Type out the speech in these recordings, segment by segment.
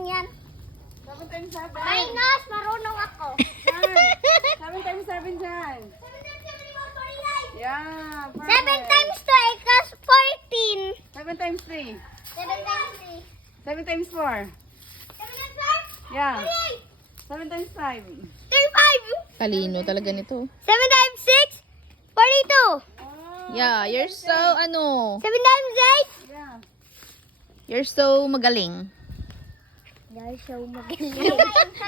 marunong yan. 7 times 7. Minus, marunong ako. 7 times 7 dyan. Yeah, 7 perfect. times 2 equals 14. 7 times 3. 7 times 3. 7 times 4. 7 times 5? Yeah. 7 times 5. 35. Talino talaga nito. 7 times 6? 42. Yeah, you're so, 7 times 8? Yeah. you're so magaling. You're so magaling.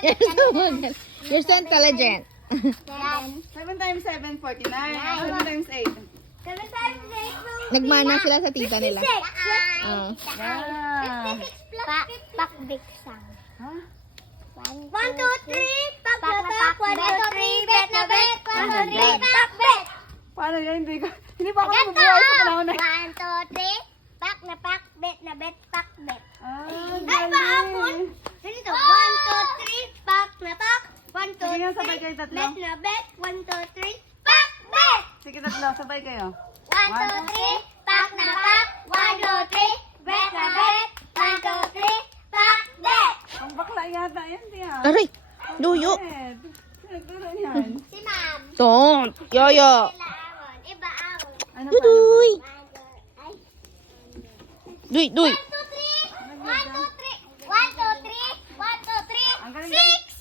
You're so magaling. You're so intelligent. 7 times 7, 49. 7 times 8. 7 times 8 will Nagmana sila sa tita nila. 56. Ah. Yeah. 56 plus Pakbik sang. Huh? 1, 2, 3, pak na pak, 1, 2, 3, bet na bet, 1, 2, 3, pak bet. Paano yan? Hindi pa ako Ganito mabubuhay sa panahon na. 1, 2, 3, pak na pak, bet na bet, pak bet. Ah, Ay, paapon. Ganito, 1, 2, 3, pak na pak, 1, 2, Sige nga, sabay kayo 3, tatlo. bet na bet, 1, 2, 3, pak bet. Sige, tatlo. Sabay kayo. 1, 2, 3, pak na pak, 1, 2, 3, bet na bet, 1, 2, 3, pak bet. Ang bakla yata yan, tiya. Aray, duyo. Siguro yan. Si ma'am. Don't. Yoyo. Laawon. Iba awon. Ano pa? Duduy. Ay. Duy, duy. 1, 2, 3. 1, 2, 3. 1, 2, 3. 1, 2, 3. Ang galing. 6.